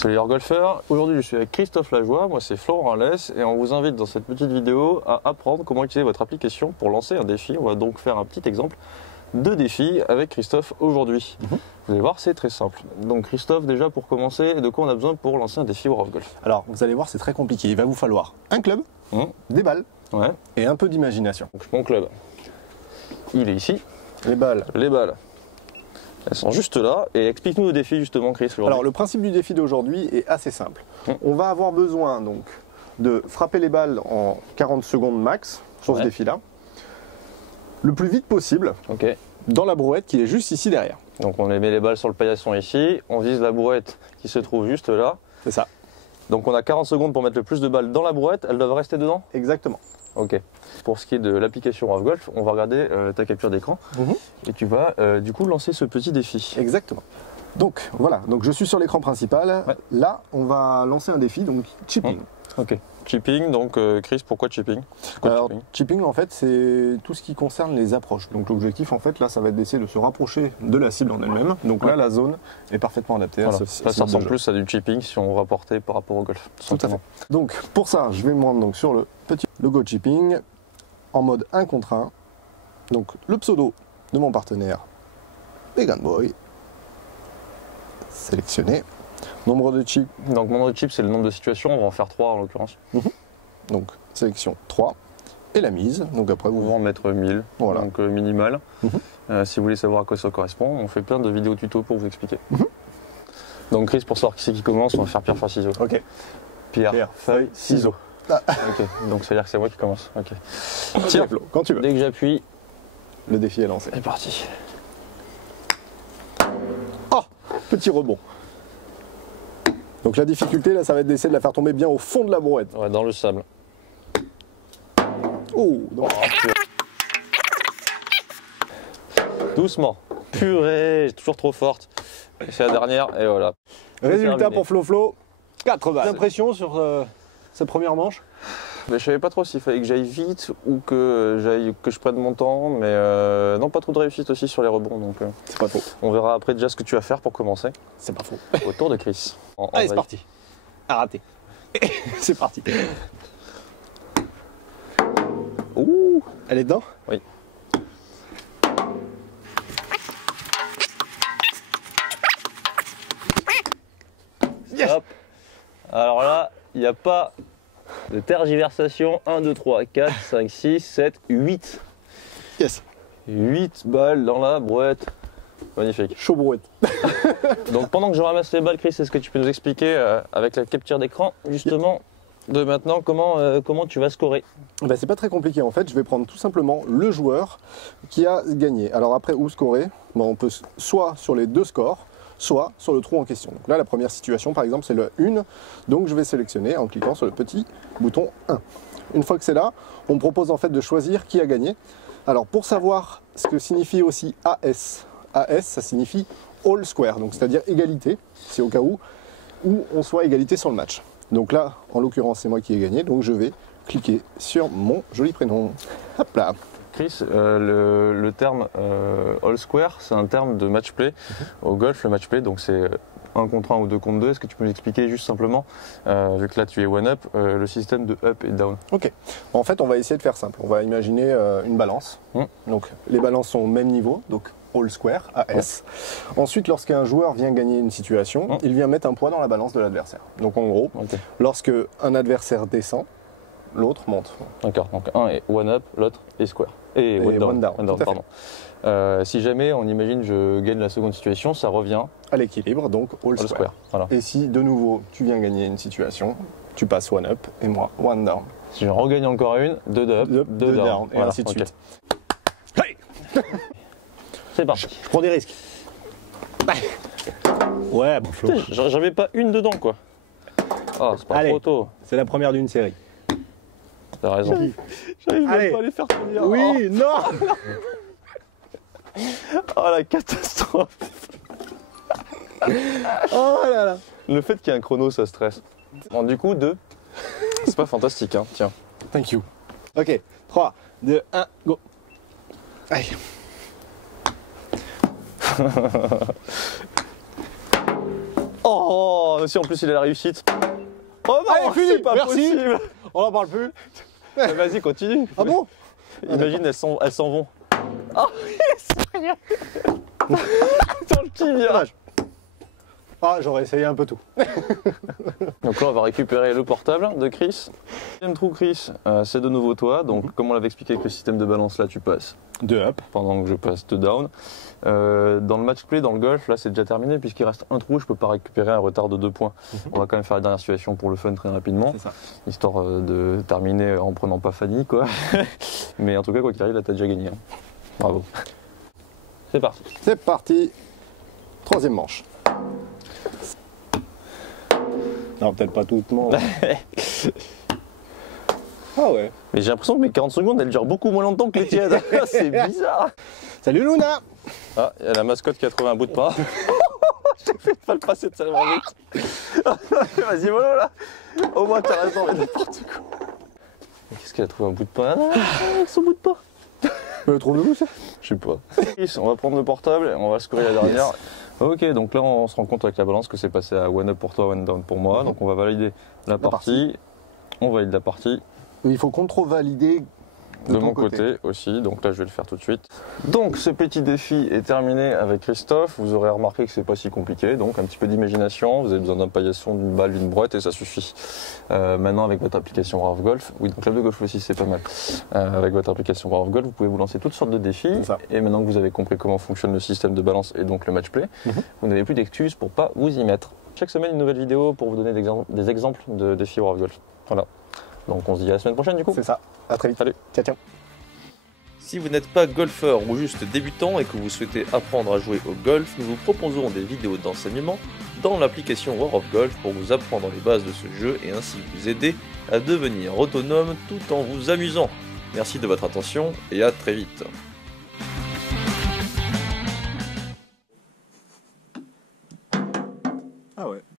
Salut les golfeurs, aujourd'hui je suis avec Christophe Lajoie, moi c'est Florent Alès et on vous invite dans cette petite vidéo à apprendre comment utiliser votre application pour lancer un défi. On va donc faire un petit exemple de défi avec Christophe aujourd'hui. Vous allez voir, c'est très simple. Donc Christophe, déjà pour commencer, de quoi on a besoin pour lancer un défi World of Golf? Alors vous allez voir, c'est très compliqué. Il va vous falloir un club, des balles et un peu d'imagination. Donc mon club, il est ici. Les balles. Elles sont juste là. Et explique-nous le défi justement, Chris. Alors le principe du défi d'aujourd'hui est assez simple. On va avoir besoin donc de frapper les balles en 40 secondes max sur ce défi-là. Le plus vite possible dans la brouette qui est juste ici derrière. Donc on met les balles sur le paillasson ici, on vise la brouette qui se trouve juste là. C'est ça. Donc on a 40 secondes pour mettre le plus de balles dans la brouette, elles doivent rester dedans? Exactement. Ok. Pour ce qui est de l'application World of Golf, on va regarder ta capture d'écran et tu vas du coup lancer ce petit défi. Exactement. Donc voilà, donc je suis sur l'écran principal. Là, on va lancer un défi, donc chipping. Ok. Chipping, donc Chris, pourquoi chipping? Alors, chipping en fait c'est tout ce qui concerne les approches. Donc l'objectif en fait là ça va être d'essayer de se rapprocher de la cible en elle-même. Donc là la zone est parfaitement adaptée à ce ça ressemble plus à du chipping si on rapportait par rapport au golf. Tout à fait. Donc pour ça je vais me rendre donc sur le petit logo chipping en mode 1 contre 1. Donc le pseudo de mon partenaire Vegan Boy. Sélectionné. Nombre de chips. Donc nombre de chips c'est le nombre de situations, on va en faire 3 en l'occurrence. Donc sélection 3 et la mise. Donc après vous en mettre 1000, voilà. Donc minimal. Si vous voulez savoir à quoi ça correspond, on fait plein de vidéos tuto pour vous expliquer. Donc Chris, pour savoir qui c'est qui commence, on va faire pierre, feuille, ciseaux. Ok. Pierre, feuille, ciseaux. Ok, donc ça veut dire que c'est moi qui commence. Ok. Tiens, quand tu veux. Dès que j'appuie, le défi est lancé. C'est parti. Oh, petit rebond. Donc la difficulté là, ça va être d'essayer de la faire tomber bien au fond de la brouette. Ouais, dans le sable. Oh, non. Doucement. Purée, toujours trop forte. C'est la dernière et voilà. Résultat pour Flo, 4 balles. L'impression sur sa première manche? Mais je savais pas trop s'il fallait que j'aille vite ou que je prenne mon temps, mais non, pas trop de réussite aussi sur les rebonds, donc c'est pas faux. On verra après déjà ce que tu vas faire pour commencer. C'est pas faux. Au tour de Chris. Allez, c'est parti. À rater. C'est parti. Ouh, elle est dedans? Oui. Yes. Hop. Alors là, il n'y a pas de tergiversation. 1, 2, 3, 4, 5, 6, 7, 8. Yes. 8 balles dans la brouette. Magnifique. Chaud brouette. Donc pendant que je ramasse les balles, Chris, est-ce que tu peux nous expliquer avec la capture d'écran justement de maintenant comment tu vas scorer? Ben, c'est pas très compliqué en fait, je vais prendre tout simplement le joueur qui a gagné. Alors après où scorer? Ben, on peut soit sur les deux scores, soit sur le trou en question. Donc là la première situation par exemple c'est le 1, donc je vais sélectionner en cliquant sur le petit bouton 1. Une fois que c'est là, on me propose en fait de choisir qui a gagné. Alors pour savoir ce que signifie aussi AS, AS ça signifie All Square, donc c'est-à-dire égalité, c'est au cas où on soit égalité sur le match. Donc là en l'occurrence c'est moi qui ai gagné, donc je vais cliquer sur mon joli prénom. Hop là. Chris, le terme All Square, c'est un terme de match play. Au golf, le match play, donc c'est 1 contre 1 ou 2 contre 2. Est-ce que tu peux nous expliquer juste simplement, vu que là tu es one up, le système de up et down? Ok. En fait, on va essayer de faire simple. On va imaginer une balance. Donc les balances sont au même niveau, donc All Square, AS. Ensuite, lorsqu'un joueur vient gagner une situation, il vient mettre un poids dans la balance de l'adversaire. Donc en gros, lorsque un adversaire descend, l'autre monte. D'accord, donc un est one up, l'autre est square. Et one down, pardon. Si jamais, on imagine, je gagne la seconde situation, ça revient à l'équilibre, donc all square. Voilà. Et si de nouveau tu viens gagner une situation, tu passes one up et moi one down. Si je regagne encore une, 2 up, 2 down, et ainsi de suite. Hey. C'est parti. Je prends des risques. Ouais, bon Flo. J'avais pas une dedans quoi. Ah, c'est pas trop tôt. C'est la première d'une série. T'as raison. J'arrive même pas à les faire tenir. Oui, non. Oh la catastrophe. Oh là là. Le fait qu'il y ait un chrono, ça stresse. Bon, du coup, 2. C'est pas fantastique, hein. Tiens. Thank you. Ok, 3, 2, 1, go. Allez. Oh, si en plus il a la réussite. Oh non, Allez, c'est Philippe, pas merci. possible. On n'en parle plus. Vas-y, continue. Ah bon? Imagine, elles s'en vont. Oh, c'est rien. Dans le tibia. Ah, j'aurais essayé un peu tout. Donc là, on va récupérer le portable de Chris. Deuxième trou, Chris, c'est de nouveau toi. Donc, comme on l'avait expliqué avec le système de balance, là, tu passes 2 up. pendant que je passe 2 down. Dans le match play, dans le golf, là, c'est déjà terminé puisqu'il reste un trou. Je peux pas récupérer un retard de 2 points. On va quand même faire la dernière situation pour le fun très rapidement, C'est ça. histoire de terminer en prenant pas Fanny, quoi. Mais en tout cas, quoi qu'il arrive, là, t'as déjà gagné. Hein. Bravo. C'est parti. C'est parti. Troisième manche. Non, peut-être pas tout le monde. Ah ouais. Mais j'ai l'impression que mes 40 secondes, elles durent beaucoup moins longtemps que les tiennes. C'est bizarre. Salut Luna. Ah, il y a la mascotte qui a trouvé un bout de pain. J'ai fait pas le passer de tellement vite. Vas-y, mollo là. Au moins, t'as raison, mais n'importe quoi. Mais qu'est-ce qu'elle a trouvé un bout de pain? Ah, avec son bout de pain. Trouvez-vous ça? Je sais pas. On va prendre le portable et on va scorer la dernière. Yes. Ok, donc là, on se rend compte avec la balance que c'est passé à 1 up pour toi, 1 down pour moi. Donc on va valider la partie. On valide la partie. Il faut contre-valider De mon côté aussi, donc là je vais le faire tout de suite. Donc ce petit défi est terminé avec Christophe, vous aurez remarqué que c'est pas si compliqué, donc un petit peu d'imagination, vous avez besoin d'un paillasson, d'une balle, d'une brouette et ça suffit. Maintenant avec votre application War of Golf, oui donc club de golf aussi c'est pas mal, avec votre application War of Golf vous pouvez vous lancer toutes sortes de défis et maintenant que vous avez compris comment fonctionne le système de balance et donc le match play, vous n'avez plus d'excuses pour pas vous y mettre. Chaque semaine une nouvelle vidéo pour vous donner des exemples de défis War of Golf. Voilà. Donc on se dit à la semaine prochaine du coup. C'est ça. À très vite. Salut. Ciao, ciao. Si vous n'êtes pas golfeur ou juste débutant et que vous souhaitez apprendre à jouer au golf, nous vous proposerons des vidéos d'enseignement dans l'application War of Golf pour vous apprendre les bases de ce jeu et ainsi vous aider à devenir autonome tout en vous amusant. Merci de votre attention et à très vite.